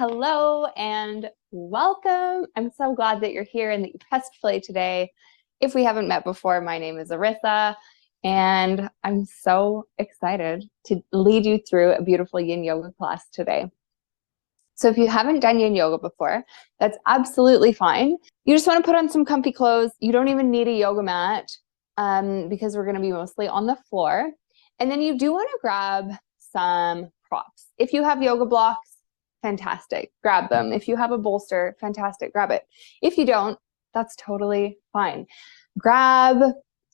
Hello and welcome. I'm so glad that you're here and that you pressed play today. If we haven't met before, my name is Arissa, and I'm so excited to lead you through a beautiful Yin Yoga class today. So if you haven't done Yin Yoga before, that's absolutely fine. You just want to put on some comfy clothes. You don't even need a yoga mat because we're going to be mostly on the floor. And then you do want to grab some props. If you have yoga blocks, fantastic, grab them. If you have a bolster, fantastic, grab it. If you don't, that's totally fine. Grab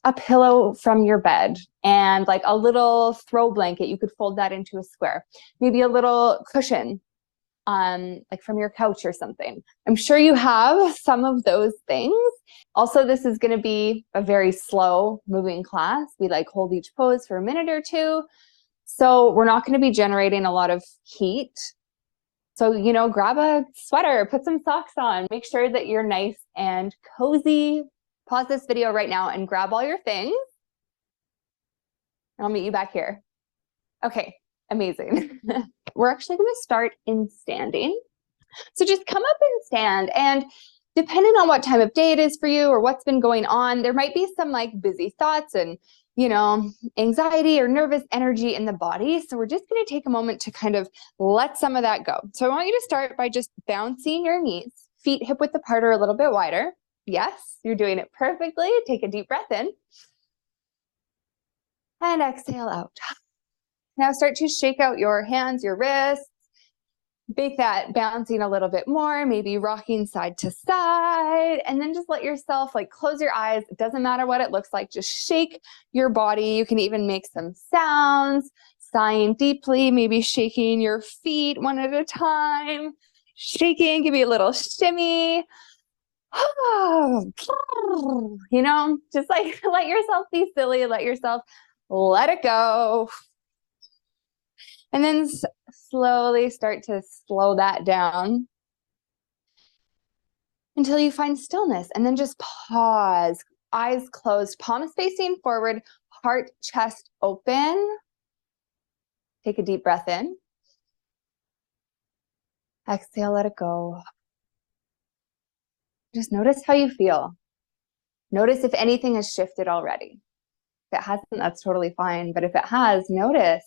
a pillow from your bed and like a little throw blanket. You could fold that into a square. Maybe a little cushion, like from your couch or something. I'm sure you have some of those things. Also, this is going to be a very slow moving class. We like hold each pose for a minute or two. So we're not going to be generating a lot of heat. So, grab a sweater, put some socks on, make sure that you're nice and cozy. Pause this video right now and grab all your things. And I'll meet you back here. Okay, amazing. We're actually going to start in standing. So just come up and stand, and depending on what time of day it is for you or what's been going on, there might be some like busy thoughts and anxiety or nervous energy in the body. So we're just going to take a moment to kind of let some of that go. So I want you to start by just bouncing your knees, feet hip width apart or a little bit wider. Yes, you're doing it perfectly. Take a deep breath in and exhale out. Now start to shake out your hands, your wrists. Make that bouncing a little bit more, maybe rocking side to side, and then just let yourself like close your eyes. It doesn't matter what it looks like. Just shake your body. You can even make some sounds, sighing deeply, maybe shaking your feet one at a time, shaking, give you a little shimmy. Just like let yourself be silly, let yourself let it go. And then slowly start to slow that down until you find stillness. And then just pause, eyes closed, palms facing forward, heart, chest open. Take a deep breath in. Exhale, let it go. Just notice how you feel. Notice if anything has shifted already. If it hasn't, that's totally fine. But if it has, notice.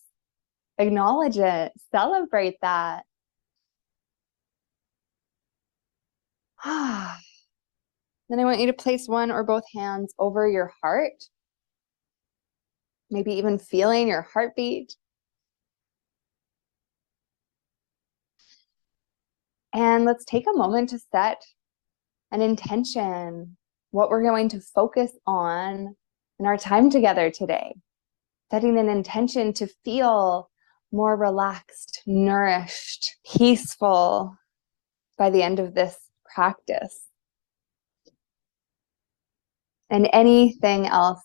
Acknowledge it, celebrate that. Then I want you to place one or both hands over your heart, maybe even feeling your heartbeat. And let's take a moment to set an intention, what we're going to focus on in our time together today. Setting an intention to feel more relaxed, nourished, peaceful by the end of this practice. And anything else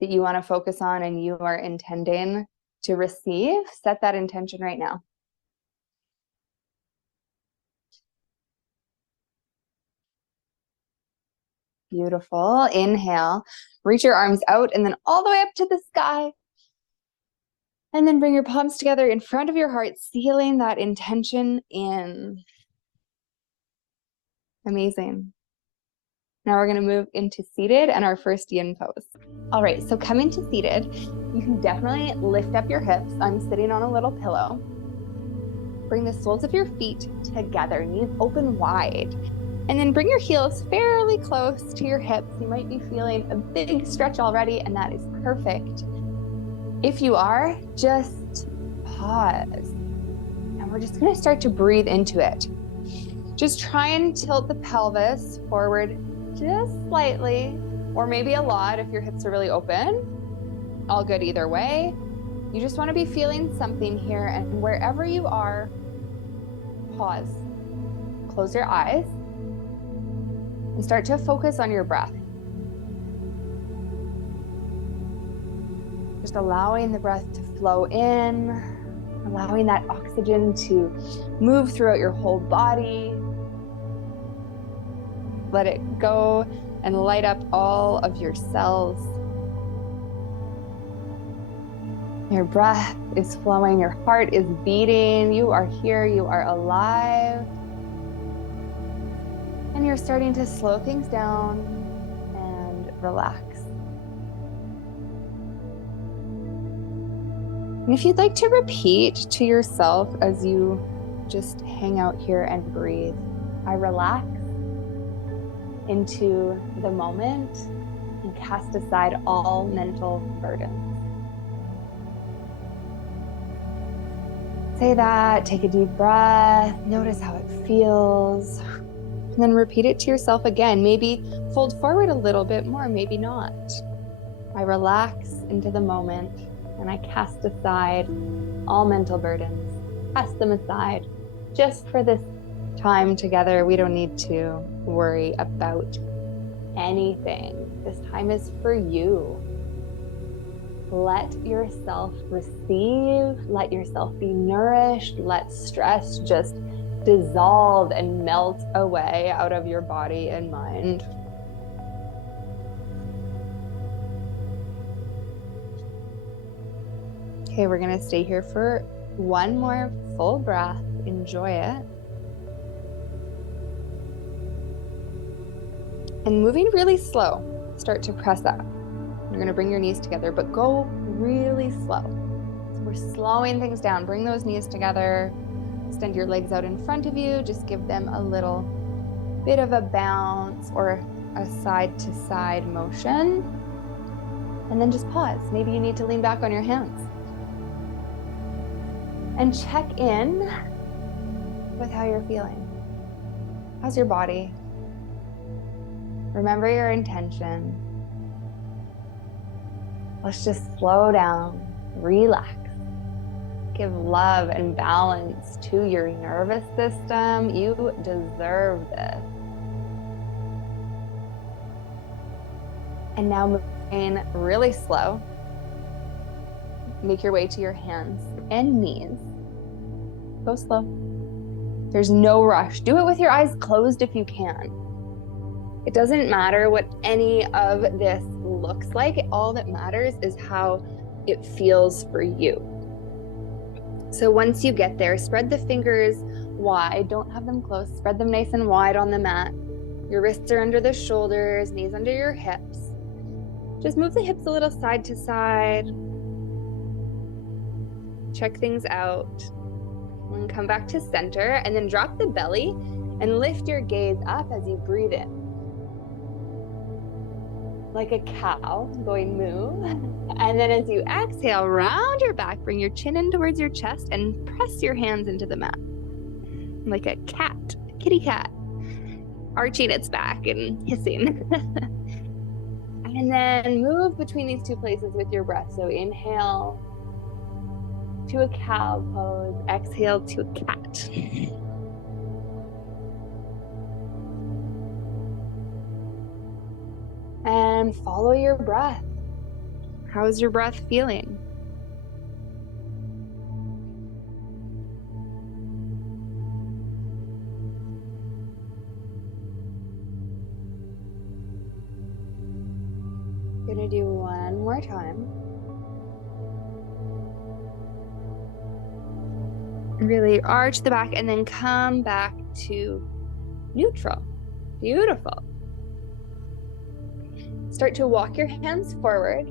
that you want to focus on and you are intending to receive, set that intention right now. Beautiful. Inhale, reach your arms out and then all the way up to the sky. And then bring your palms together in front of your heart, sealing that intention in. Amazing. Now we're going to move into seated and our first yin pose. All right, so come into seated. You can definitely lift up your hips. I'm sitting on a little pillow. Bring the soles of your feet together, knees open wide. And then bring your heels fairly close to your hips. You might be feeling a big stretch already, and that is perfect. If you are, just pause. And we're just going to start to breathe into it. Just try and tilt the pelvis forward just slightly, or maybe a lot if your hips are really open. All good either way. You just want to be feeling something here, and wherever you are, pause. Close your eyes and start to focus on your breath. Just allowing the breath to flow in, allowing that oxygen to move throughout your whole body. Let it go and light up all of your cells. Your breath is flowing, your heart is beating, you are here, you are alive. And you're starting to slow things down and relax. And if you'd like to repeat to yourself as you just hang out here and breathe, I relax into the moment and cast aside all mental burdens. Say that, take a deep breath, notice how it feels, and then repeat it to yourself again. Maybe fold forward a little bit more, maybe not. I relax into the moment and I cast aside all mental burdens. Cast them aside just for this time together. We don't need to worry about anything. This time is for you. Let yourself receive, let yourself be nourished, let stress just dissolve and melt away out of your body and mind. Okay, we're gonna stay here for one more full breath. Enjoy it. And moving really slow, start to press up. You're gonna bring your knees together, but go really slow. So we're slowing things down. Bring those knees together. Extend your legs out in front of you. Just give them a little bit of a bounce or a side to side motion. And then just pause. Maybe you need to lean back on your hands. And check in with how you're feeling. How's your body? Remember your intention. Let's just slow down, relax. Give love and balance to your nervous system. You deserve this. And now moving really slow. Make your way to your hands and knees. Go slow. There's no rush. Do it with your eyes closed if you can. It doesn't matter what any of this looks like. All that matters is how it feels for you. So once you get there, spread the fingers wide. Don't have them close. Spread them nice and wide on the mat. Your wrists are under the shoulders, knees under your hips. Just move the hips a little side to side. Check things out. And come back to center and then drop the belly and lift your gaze up as you breathe in. Like a cow going moo. And then as you exhale, round your back, bring your chin in towards your chest and press your hands into the mat. Like a cat, a kitty cat, arching its back and hissing. And then move between these two places with your breath. So inhale to a cow pose, exhale to a cat. And follow your breath. How's your breath feeling? Gonna do one more time. Really arch the back and then come back to neutral. Beautiful. Start to walk your hands forward.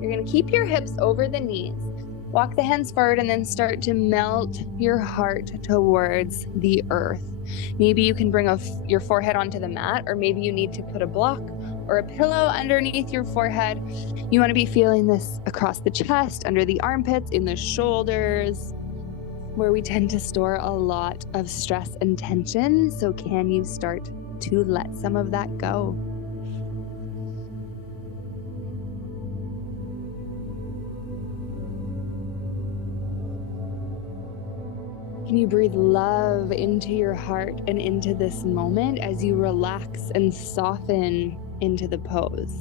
You're going to keep your hips over the knees. Walk the hands forward and then start to melt your heart towards the earth. Maybe you can bring your forehead onto the mat, or maybe you need to put a block or a pillow underneath your forehead. You want to be feeling this across the chest, under the armpits, in the shoulders, where we tend to store a lot of stress and tension. So can you start to let some of that go? Can you breathe love into your heart and into this moment as you relax and soften into the pose?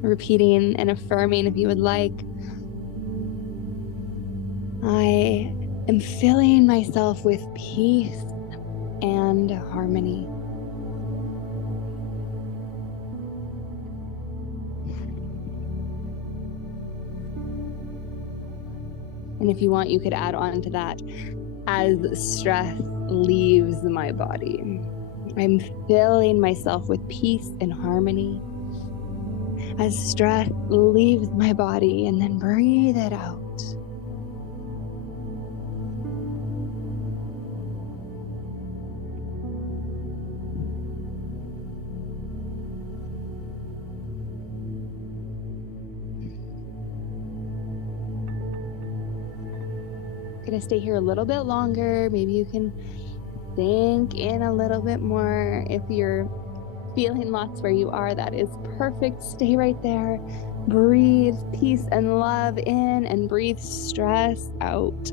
Repeating and affirming if you would like. I am filling myself with peace and harmony. And if you want, you could add on to that, as stress leaves my body, I'm filling myself with peace and harmony. As stress leaves my body, and then breathe it out. Gonna stay here a little bit longer. Maybe you can sink in a little bit more. If you're feeling lost where you are, that is perfect. Stay right there. Breathe peace and love in, and breathe stress out.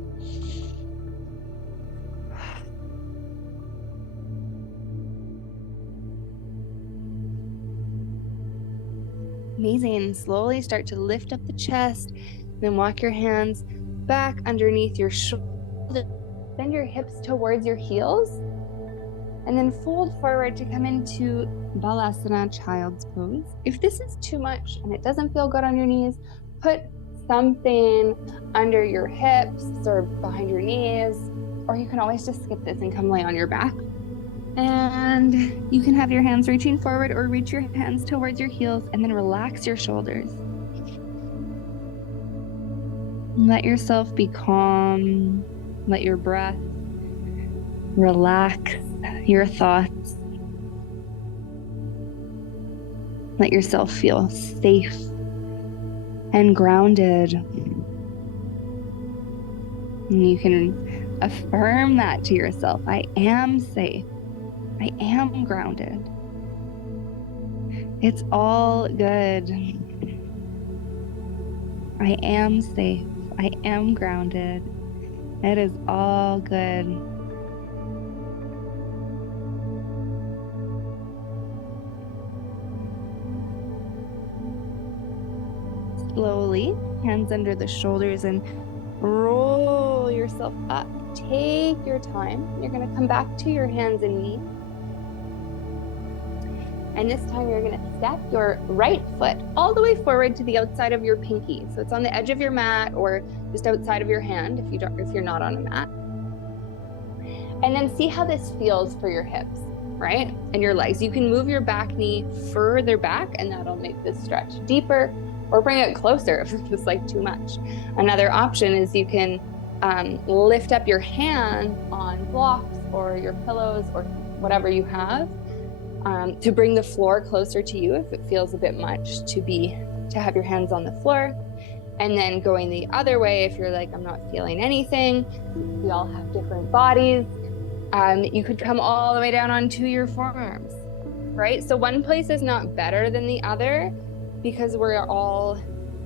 Amazing. Slowly start to lift up the chest, then walk your hands back underneath your shoulders. Send your hips towards your heels, and then fold forward to come into Balasana, Child's Pose. If this is too much and it doesn't feel good on your knees, put something under your hips or behind your knees, or you can always just skip this and come lay on your back. And you can have your hands reaching forward or reach your hands towards your heels, and then relax your shoulders. Let yourself be calm. Let your breath relax your thoughts. Let yourself feel safe and grounded. And you can affirm that to yourself. I am safe. I am grounded. It's all good. I am safe. I am grounded. It is all good. Slowly, hands under the shoulders, and roll yourself up. Take your time. You're going to come back to your hands and knees. And this time you're going to step your right foot all the way forward to the outside of your pinky. So it's on the edge of your mat or just outside of your hand if you're not on a mat. And then see how this feels for your hips, right? And your legs. You can move your back knee further back, and that'll make this stretch deeper, or bring it closer if it's like too much. Another option is you can lift up your hand on blocks or your pillows or whatever you have, to bring the floor closer to you if it feels a bit much to have your hands on the floor. And then going the other way, if you're like, I'm not feeling anything, we all have different bodies, you could come all the way down onto your forearms, right? So one place is not better than the other because we're all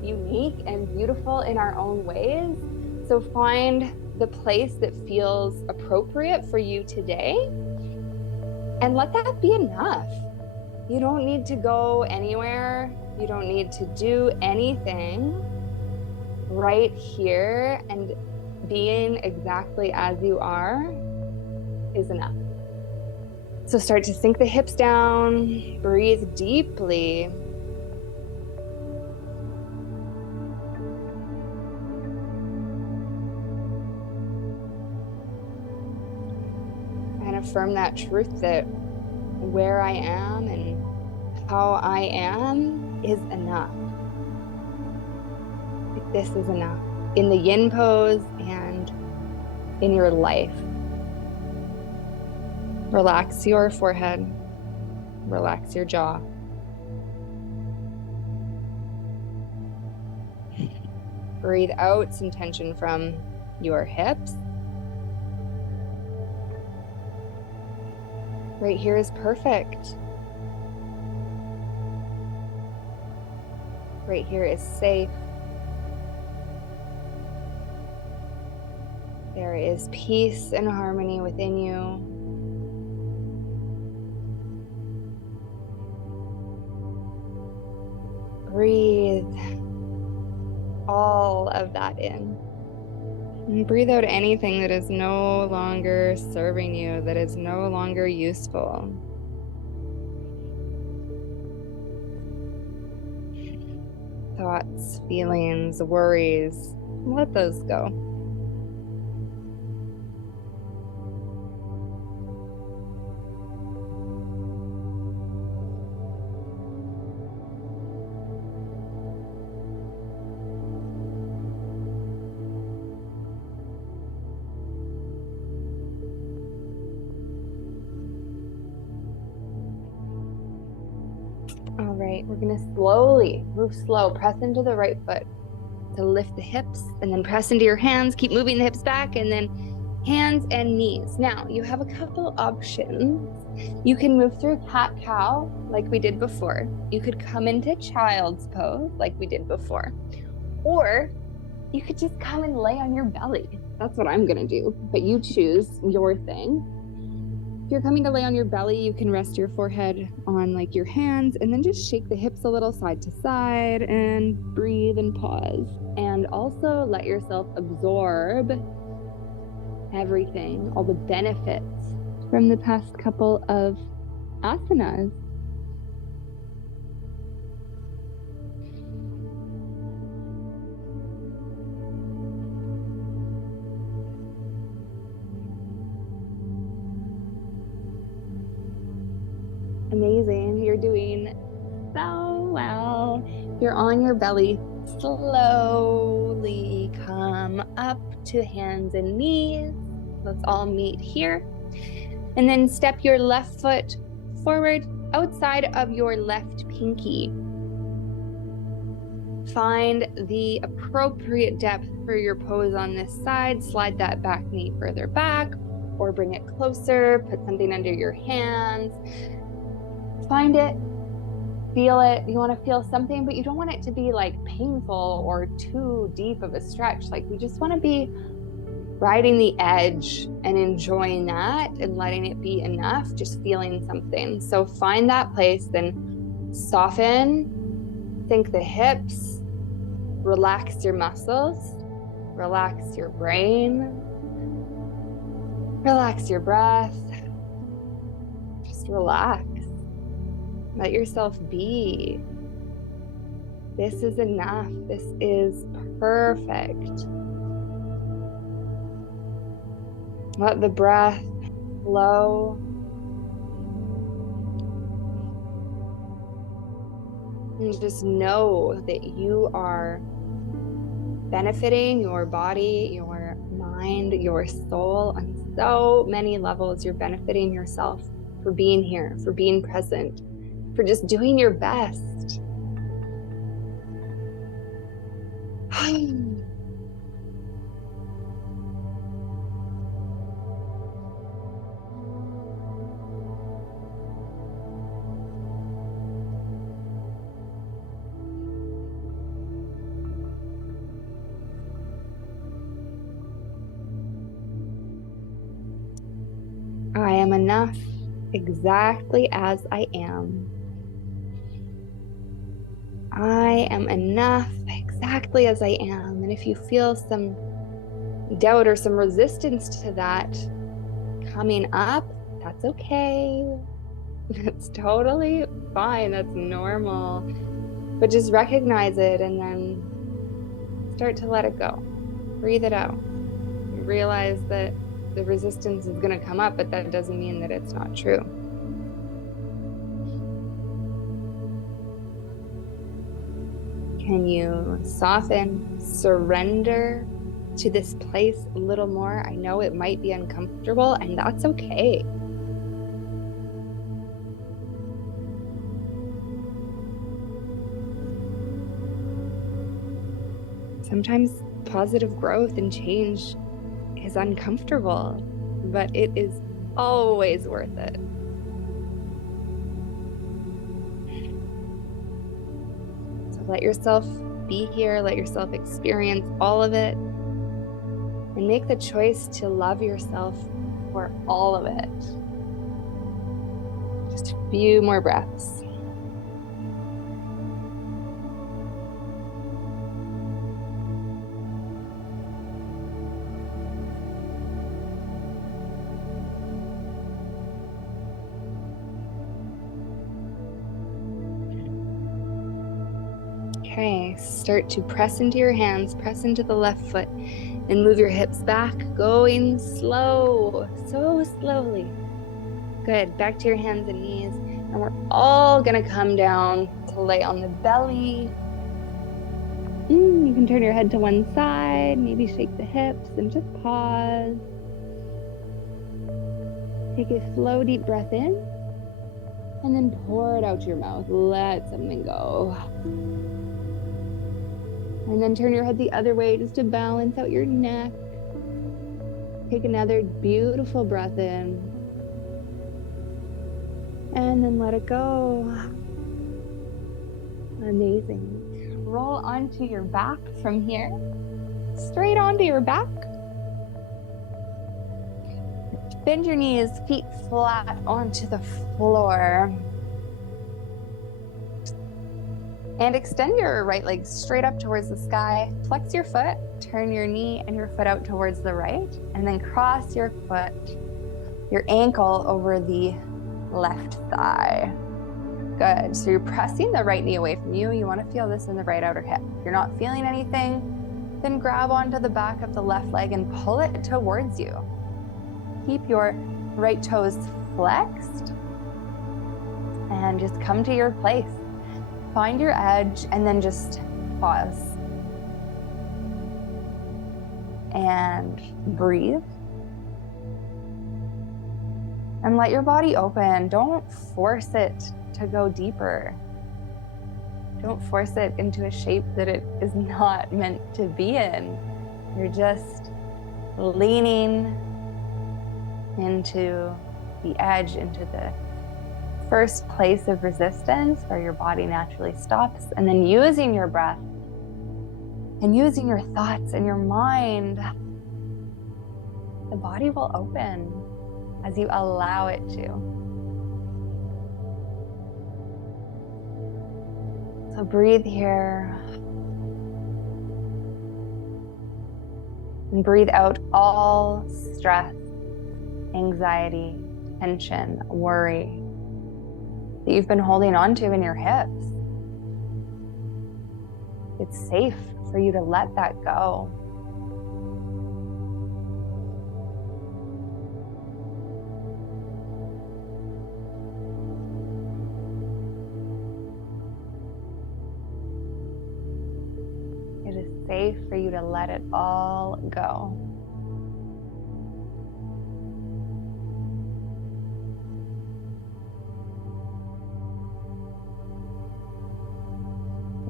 unique and beautiful in our own ways. So find the place that feels appropriate for you today, and let that be enough. You don't need to go anywhere. You don't need to do anything. Right here and being exactly as you are is enough. So start to sink the hips down, breathe deeply. And affirm that truth that where I am and how I am is enough. This is enough in the yin pose and in your life. Relax your forehead, relax your jaw. Breathe out some tension from your hips. Right here is perfect. Right here is safe. There is peace and harmony within you. Breathe all of that in. And breathe out anything that is no longer serving you, that is no longer useful. Thoughts, feelings, worries, let those go. All right, we're gonna slowly move slow, press into the right foot to lift the hips, and then press into your hands, keep moving the hips back, and then hands and knees. Now you have a couple options. You can move through cat-cow like we did before. You could come into child's pose like we did before. Or you could just come and lay on your belly. That's what I'm gonna do, but you choose your thing. If you're coming to lay on your belly, you can rest your forehead on like your hands and then just shake the hips a little side to side and breathe and pause. And also let yourself absorb everything, all the benefits from the past couple of asanas. Amazing. You're doing so well. You're on your belly. Slowly come up to hands and knees. Let's all meet here. And then step your left foot forward outside of your left pinky. Find the appropriate depth for your pose on this side. Slide that back knee further back or bring it closer. Put something under your hands. Find it, feel it. You want to feel something, but you don't want it to be like painful or too deep of a stretch. Like we just want to be riding the edge and enjoying that and letting it be enough, just feeling something. So find that place, then soften, sink the hips, relax your muscles, relax your brain, relax your breath, just relax. Let yourself be. This is enough. This is perfect. Let the breath flow. And just know that you are benefiting your body, your mind, your soul on so many levels. You're benefiting yourself for being here, for being present, for just doing your best. I am enough exactly as I am. I am enough exactly as I am. And if you feel some doubt or some resistance to that coming up, that's okay. That's totally fine. That's normal. But just recognize it and then start to let it go. Breathe it out. Realize that the resistance is going to come up, but that doesn't mean that it's not true. Can you soften, surrender to this place a little more? I know it might be uncomfortable, and that's okay. Sometimes positive growth and change is uncomfortable, but it is always worth it. So let yourself be here, let yourself experience all of it, and make the choice to love yourself for all of it. Just a few more breaths. Okay, start to press into your hands, press into the left foot, and move your hips back, going slow, so slowly. Good, back to your hands and knees, and we're all gonna come down to lay on the belly. You can turn your head to one side, maybe shake the hips, and just pause. Take a slow, deep breath in, and then pour it out your mouth. Let something go. And then turn your head the other way just to balance out your neck. Take another beautiful breath in. And then let it go. Amazing. Roll onto your back from here. Straight onto your back. Bend your knees, feet flat onto the floor. And extend your right leg straight up towards the sky. Flex your foot, turn your knee and your foot out towards the right, and then cross your foot, your ankle over the left thigh. Good, so you're pressing the right knee away from you. You wanna feel this in the right outer hip. If you're not feeling anything, then grab onto the back of the left leg and pull it towards you. Keep your right toes flexed and just come to your place. Find your edge and then just pause. And breathe. And let your body open. Don't force it to go deeper. Don't force it into a shape that it is not meant to be in. You're just leaning into the edge, into the first place of resistance where your body naturally stops, and then using your breath and using your thoughts and your mind, the body will open as you allow it to. So breathe here and breathe out all stress, anxiety, tension, worry that you've been holding on to in your hips. It's safe for you to let that go. It is safe for you to let it all go.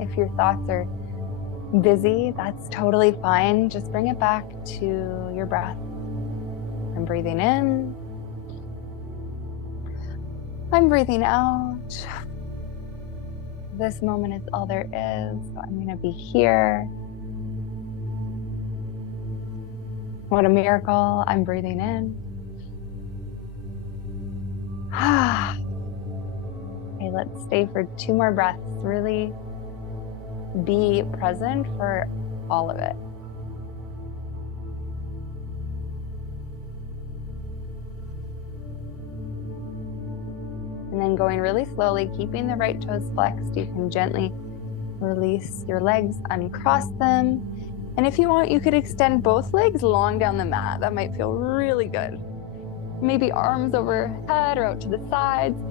If your thoughts are busy, that's totally fine. Just bring it back to your breath. I'm breathing in. I'm breathing out. This moment is all there is, so I'm gonna be here. What a miracle. I'm breathing in. Okay, let's stay for 2 more breaths. Really be present for all of it. And then going really slowly, keeping the right toes flexed, you can gently release your legs, uncross them. And if you want, you could extend both legs long down the mat. That might feel really good. Maybe arms overhead or out to the sides.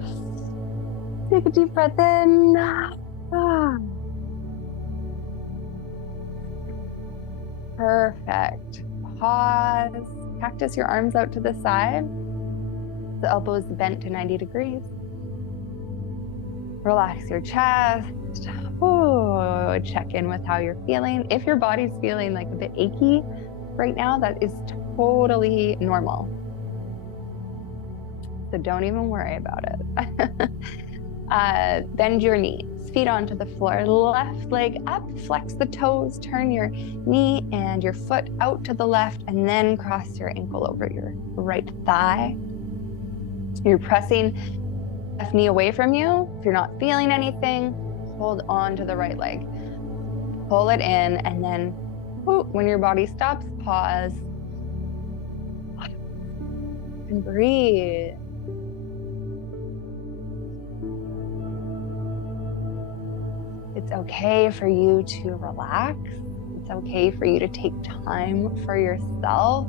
Take a deep breath in. Perfect. Pause. Cactus your arms out to the side. The elbows bent to 90 degrees. Relax your chest. Check in with how you're feeling. If your body's feeling like a bit achy right now, that is totally normal. So don't even worry about it. Bend your knees, feet onto the floor, left leg up, flex the toes, turn your knee and your foot out to the left, and then cross your ankle over your right thigh. You're pressing left knee away from you. If you're not feeling anything, hold on to the right leg. Pull it in, and then when your body stops, pause and breathe. It's It's okay for you to relax. It's okay for you to take time for yourself.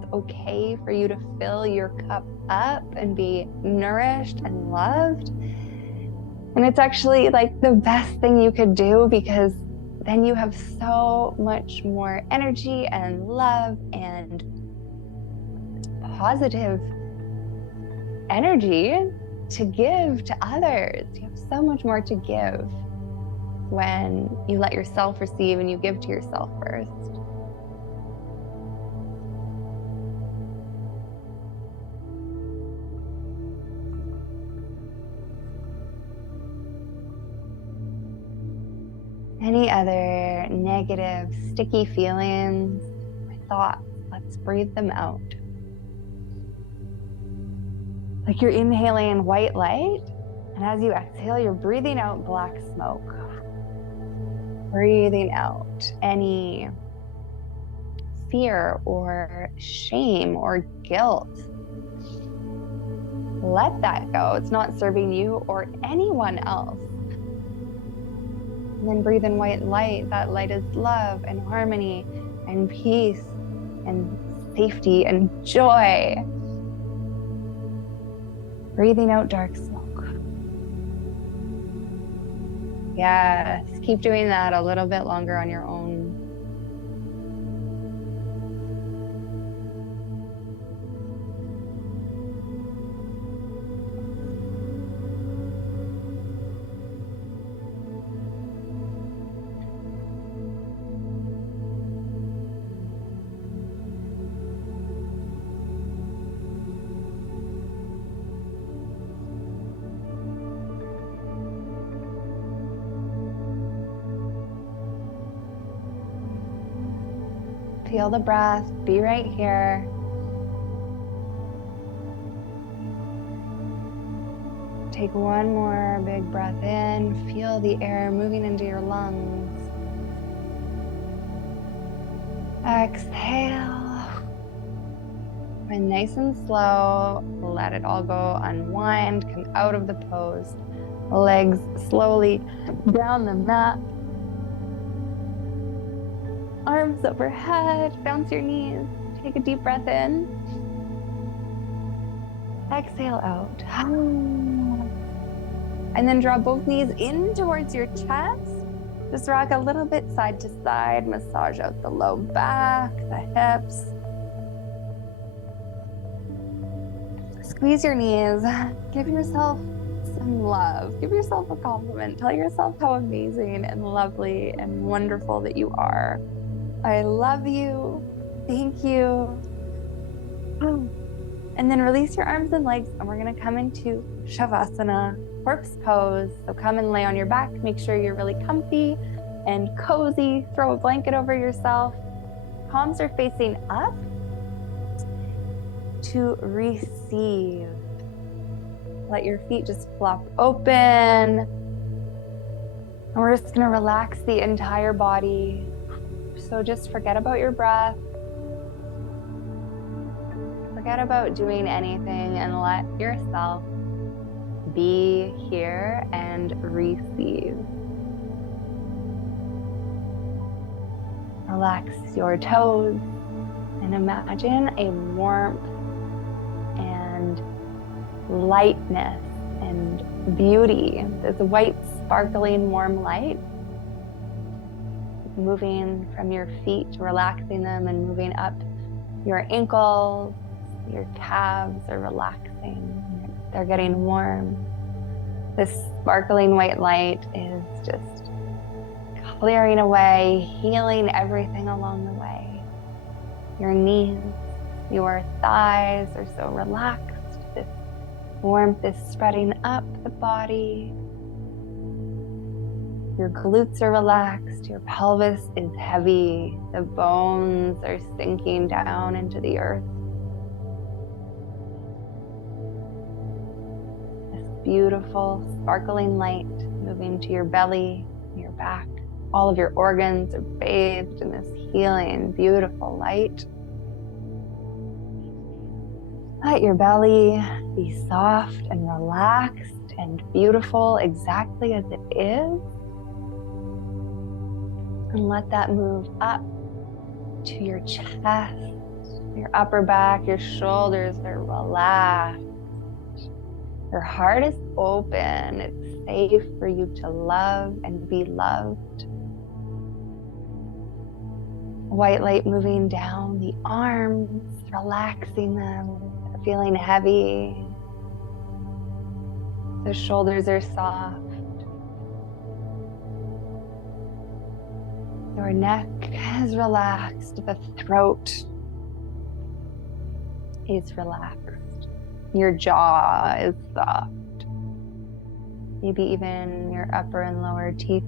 It's okay for you to fill your cup up and be nourished and loved. And it's actually like the best thing you could do, because then you have so much more energy and love and positive energy to give to others. You have so much more to give when you let yourself receive and you give to yourself first. Any other negative, sticky feelings or thoughts, let's breathe them out. Like you're inhaling white light, and as you exhale, you're breathing out black smoke. Breathing out any fear or shame or guilt. Let that go. It's not serving you or anyone else. And then breathe in white light. That light is love and harmony and peace and safety and joy. Breathing out dark smoke. Yes, keep doing that a little bit longer on your own. Feel the breath, be right here. Take one more big breath in, feel the air moving into your lungs. Exhale. And nice and slow, let it all go, unwind, come out of the pose. Legs slowly down the mat. Arms overhead, bounce your knees. Take a deep breath in. Exhale out. And then draw both knees in towards your chest. Just rock a little bit side to side. Massage out the low back, the hips. Squeeze your knees. Give yourself some love. Give yourself a compliment. Tell yourself how amazing and lovely and wonderful that you are. I love you. Thank you. And then release your arms and legs, and we're gonna come into Shavasana, corpse pose. So come and lay on your back. Make sure you're really comfy and cozy. Throw a blanket over yourself. Palms are facing up to receive. Let your feet just flop open. And we're just gonna relax the entire body. So just forget about your breath. Forget about doing anything and let yourself be here and receive. Relax your toes and imagine a warmth and lightness and beauty. This white, sparkling, warm light moving from your feet, relaxing them and moving up your ankles. Your calves are relaxing. They're getting warm. This sparkling white light is just clearing away, healing everything along the way. Your knees, your thighs are so relaxed. This warmth is spreading up the body. Your glutes are relaxed. Your pelvis is heavy. The bones are sinking down into the earth. This beautiful, sparkling light moving to your belly, your back. All of your organs are bathed in this healing, beautiful light. Let your belly be soft and relaxed and beautiful exactly as it is. And let that move up to your chest, your upper back, your shoulders are relaxed. Your heart is open. It's safe for you to love and be loved. White light moving down the arms, relaxing them, feeling heavy. The shoulders are soft. Your neck is relaxed. The throat is relaxed. Your jaw is soft. Maybe even your upper and lower teeth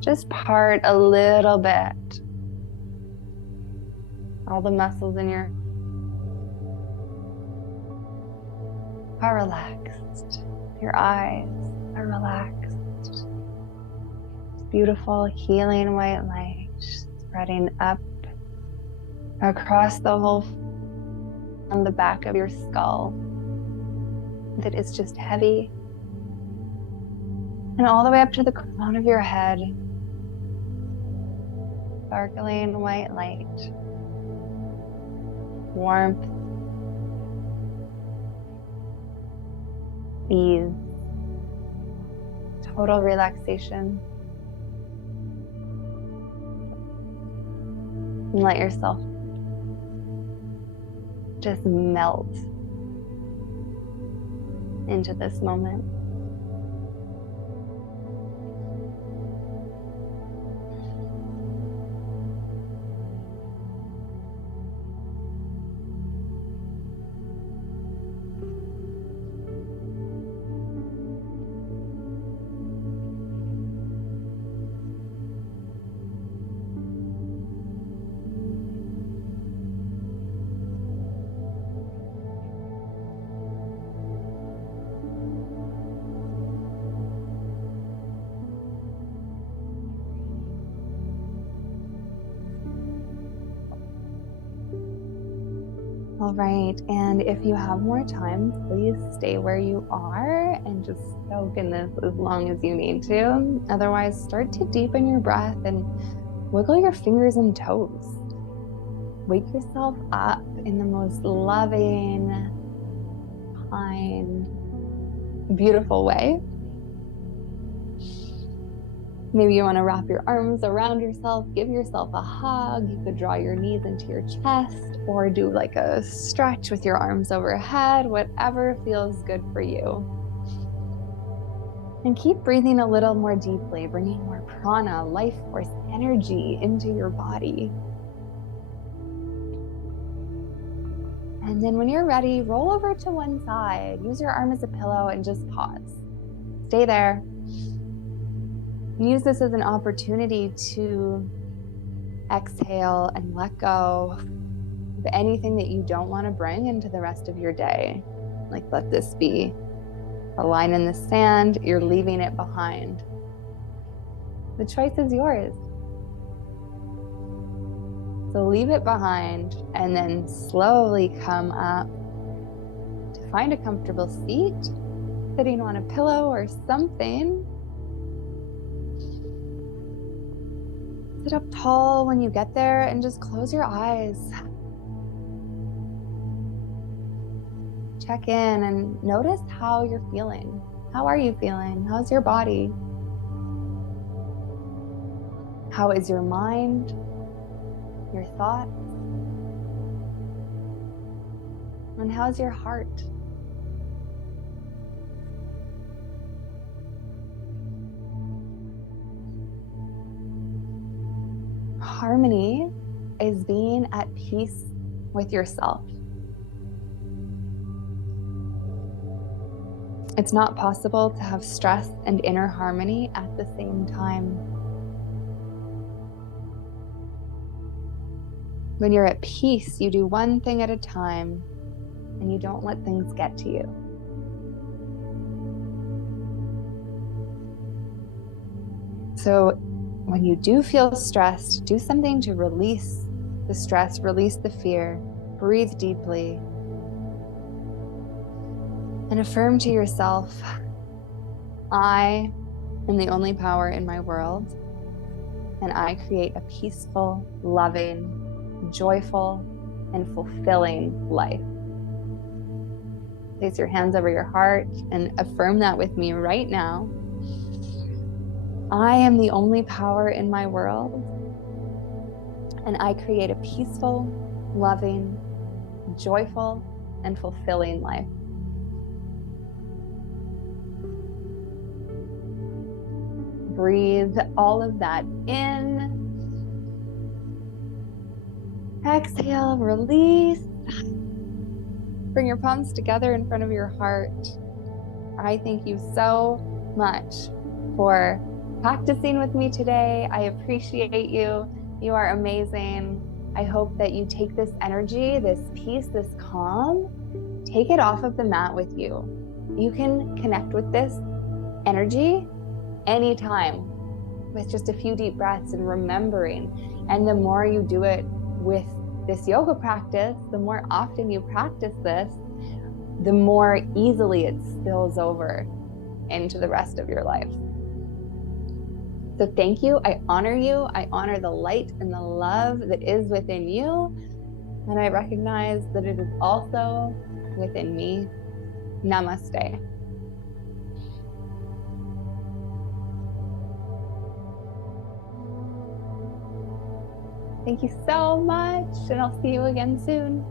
just part a little bit. All the muscles in your are relaxed. Your eyes are relaxed. Beautiful healing white light spreading up across the whole on the back of your skull that is just heavy, and all the way up to the crown of your head. Sparkling white light, warmth, ease, total relaxation. And let yourself just melt into this moment. All right, and if you have more time, please stay where you are and just soak in this as long as you need to. Otherwise, start to deepen your breath and wiggle your fingers and toes. Wake yourself up in the most loving, kind, beautiful way. Maybe you want to wrap your arms around yourself, give yourself a hug. You could draw your knees into your chest or do like a stretch with your arms overhead, whatever feels good for you. And keep breathing a little more deeply, bringing more prana, life force, energy into your body. And then when you're ready, roll over to one side, use your arm as a pillow and just pause. Stay there. Use this as an opportunity to exhale and let go of anything that you don't want to bring into the rest of your day. Like, let this be a line in the sand. You're leaving it behind. The choice is yours. So leave it behind and then slowly come up to find a comfortable seat, sitting on a pillow or something. Sit up tall when you get there and just close your eyes. Check in and notice how you're feeling. How are you feeling? How's your body? How is your mind? Your thoughts? And how's your heart? Harmony is being at peace with yourself. It's not possible to have stress and inner harmony at the same time. When you're at peace, you do one thing at a time and you don't let things get to you. So when you do feel stressed, do something to release the stress, release the fear, breathe deeply, and affirm to yourself, I am the only power in my world. and I create a peaceful, loving, joyful, and fulfilling life. Place your hands over your heart and affirm that with me right now. I am the only power in my world, and I create a peaceful, loving, joyful, and fulfilling life. Breathe all of that in. Exhale, release. Bring your palms together in front of your heart. I thank you so much for practicing with me today. I appreciate you. You are amazing. I hope that you take this energy, this peace, this calm, take it off of the mat with you. You can connect with this energy anytime with just a few deep breaths and remembering. And the more you do it with this yoga practice, the more often you practice this, the more easily it spills over into the rest of your life. So thank you. I honor you. I honor the light and the love that is within you. And I recognize that it is also within me. Namaste. Thank you so much, and I'll see you again soon.